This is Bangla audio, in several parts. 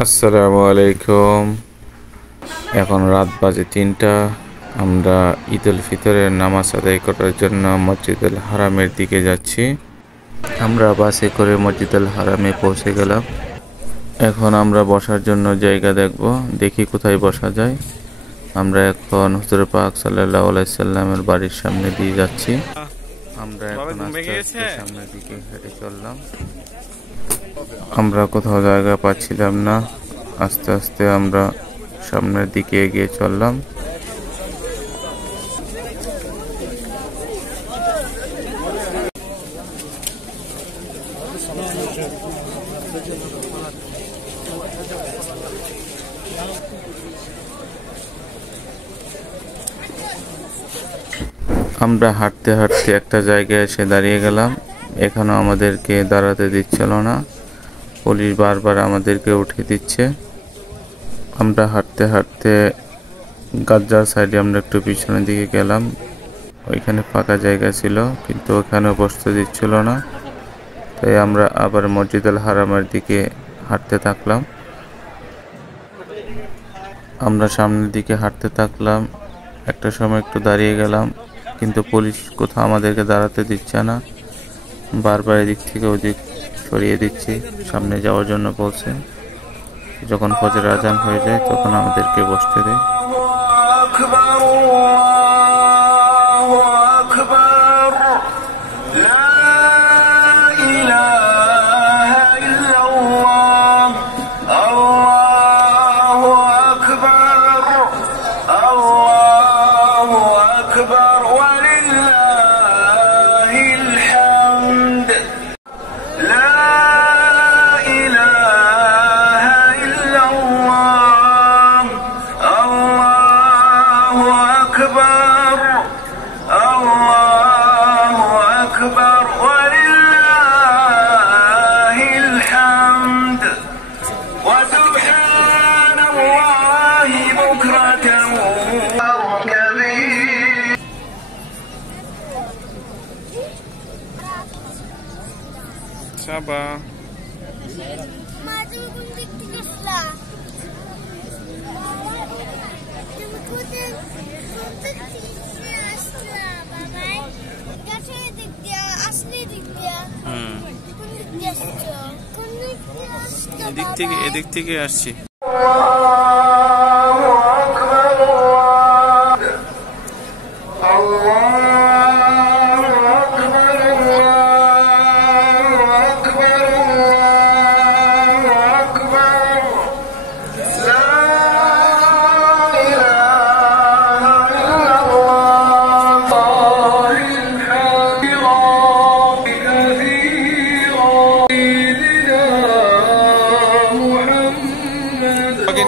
আসসালামু আলাইকুম। এখন রাত বাজে 3টা। আমরা ঈদ উল ফিতরের নামাজ আদায় করার জন্য মসজিদুল হারামের দিকে যাচ্ছি। আমরা বাসে করে মসজিদুল হারামে পৌঁছে গেলাম। এখন আমরা বসার জন্য জায়গা দেখব, দেখি কোথায় বসা যায়। আমরা এখন হুজুর পাক সাল্লাল্লাহু আলাইহি সাল্লামের বাড়ির সামনে দিয়ে যাচ্ছি। আমরা এখন আস্তে আস্তে সামনের দিকে হেঁটে চললাম। আমরা কোথাও জায়গা পাচ্ছিলাম না। আস্তে আস্তে আমরা সামনের দিকে এগিয়ে চললাম। আমরা হাঁটতে হাঁটতে একটা জায়গায় এসে দাঁড়িয়ে গেলাম। এখানেও আমাদেরকে দাঁড়াতে দিচ্ছিল না, পুলিশ বারবার আমাদেরকে উঠিয়ে দিচ্ছে। আমরা হাঁটতে হাঁটতে গাজ্জার সাইডে আমরা একটু পিছনের দিকে গেলাম। ওইখানে ফাঁকা জায়গা ছিল, কিন্তু ওখানেও বসতে দিচ্ছিল না। তাই আমরা আবার মসজিদুল হারামের দিকে হাঁটতে থাকলাম। আমরা সামনের দিকে হাঁটতে থাকলাম। একটা সময় একটু দাঁড়িয়ে গেলাম, কিন্তু পুলিশ কোথাও আমাদেরকে দাঁড়াতে দিচ্ছে না। বারবার এদিক থেকে ওদিক সরিয়ে দিচ্ছে, সামনে যাওয়ার জন্য বলছে। যখন ফজর আজান হয়ে যায় তখন আমাদেরকে বসতে দেয়। এদিক থেকে আসছি।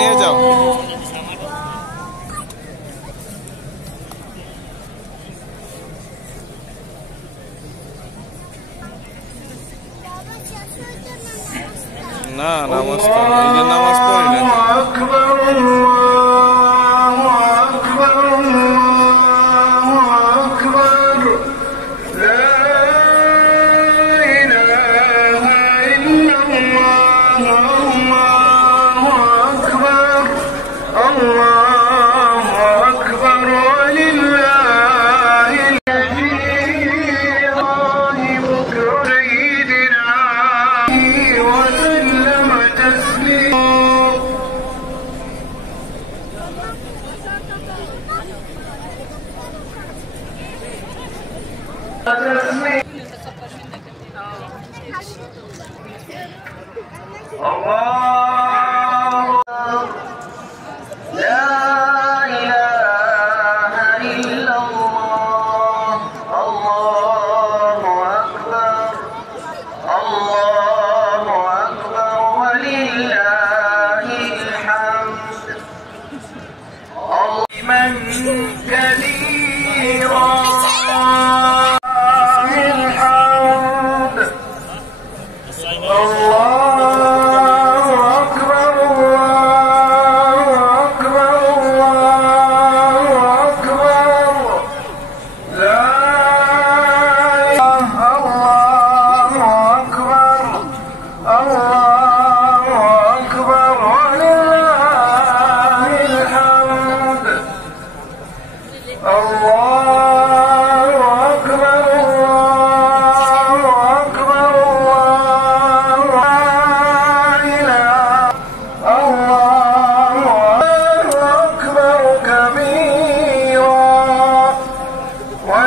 নিয়ে যাও। না নামাজ পড়ি না।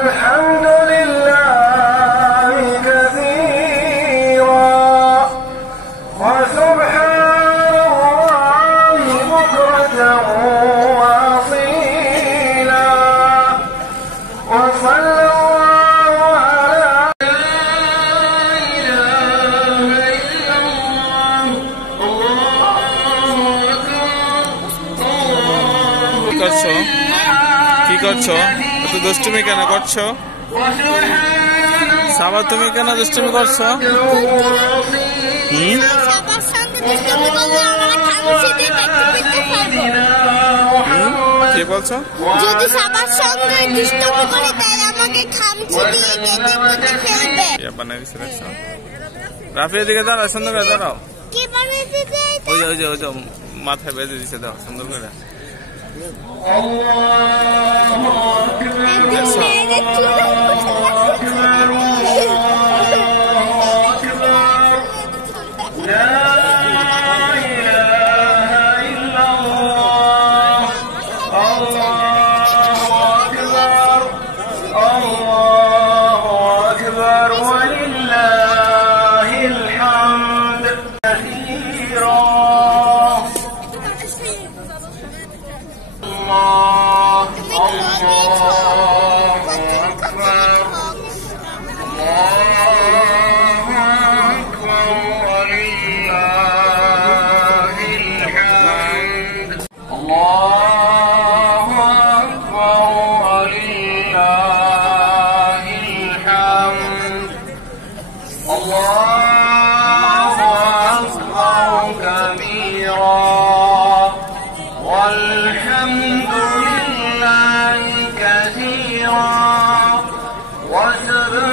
والحمد لله كثيرا وسبحان الله بكرة وأصيلا وصلى الله على لا إله إلا الله الله أكبر কি করছো এত দুষ্টুমি কেন করছো সাবা তুমি কেন দুষ্টুমি করছো কি বলছো যদি সবার সঙ্গে দুষ্টুমি করে তাহলে আমাকে খামচি দিয়ে কেটে কেটে ফেলবে ইয়া বানাই দিছে দেখছো রাফির দিকে দাঁড়াও সুন্দর করে দাঁড়াও কি বানাইতে চাই ওই যে মাথায় বেঁধে দিছে দাও সুন্দর করে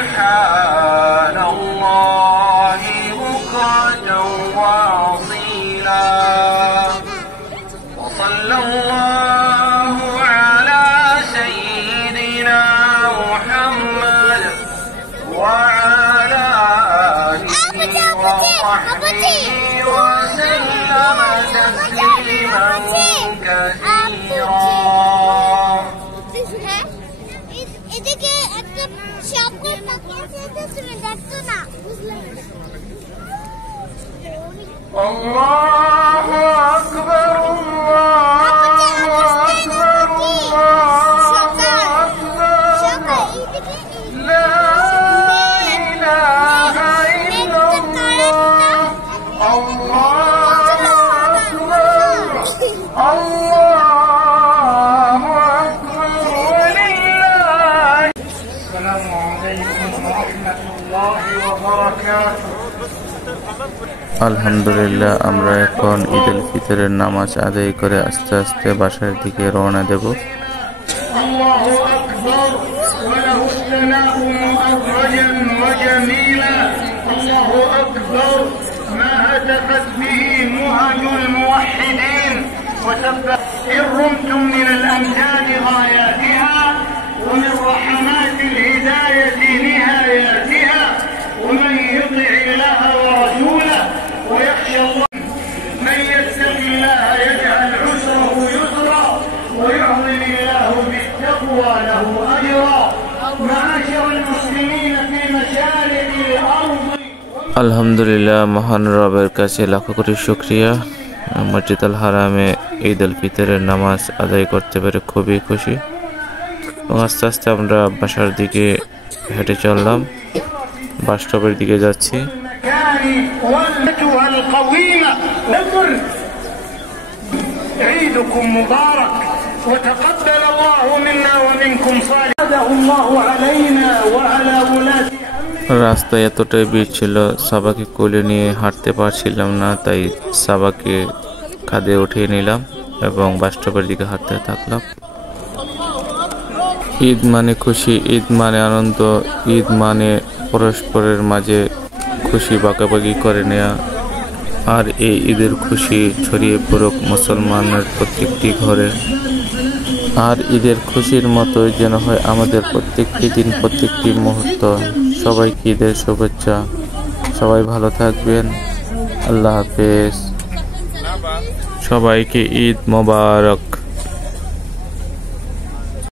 وسبحان الله بكرة وأصيلا وصلى الله على سيدنا محمد وعلى آله وصحبه وسلم تسليما كثيرا এদিকে একটা শব্দ তুমি দেখছো না الله أكبر الله أكبر لا إله إلا الله الله أكبر الله أكبر ولله السلام عليكم ورحمة الله وبركاته আলহামদুলিল্লাহ আমরা এখন ঈদ উল ফিতরের নামাজ আদায় করে আস্তে আস্তে বাসার দিকে রওনা দেব الله أكبر وله الثناء مؤرجا وجميلا الله أكبر ما هتفت به مهج الموحدين وسبح إن رمتم من الأمجاد غاياتها ومن رحمات الهداية نهاياتها ومن يطع الله ورسوله ويخشى الله من يتق الله يجعل عسره يسرا ويعظم الله بالتقوى له أجرا معاشر المسلمين في مشارق الأرض আলহামদুলিল্লাহ মহান রবের কাছে লাখো কোটি শুকরিয়া মসজিদ আল হারামে ঈদ উল ফিতরের নামাজ আদায় করতে পেরে খুবই খুশি এবং আস্তে আস্তে আমরা বাসার দিকে হেঁটে চললাম বাস স্টপের দিকে যাচ্ছি عيدكم مبارك وتقبل الله منا ومنكم صالح الله علينا وعلى ولاة রাস্তায় এতটাই ভিড় ছিল সাবাকে কোলে নিয়ে হাঁটতে পারছিলাম না তাই সাবাকে কাঁধে উঠিয়ে নিলাম এবং বাস স্টপের দিকে হাঁটতে থাকলাম ঈদ মানে খুশি ঈদ মানে আনন্দ ঈদ মানে পরস্পরের মাঝে খুশি ভাগাভাগি করে নেওয়া আর এই ঈদের খুশি ছড়িয়ে পড়ুক মুসলমানের প্রত্যেকটি ঘরে আর ঈদের খুশির মতোই যেন হয় আমাদের প্রত্যেকটি দিন প্রত্যেকটি মুহূর্ত সবাইকে ঈদের শুভেচ্ছা সবাই ভালো থাকবেন আল্লাহ হাফেজ সবাইকে ঈদ মোবারক।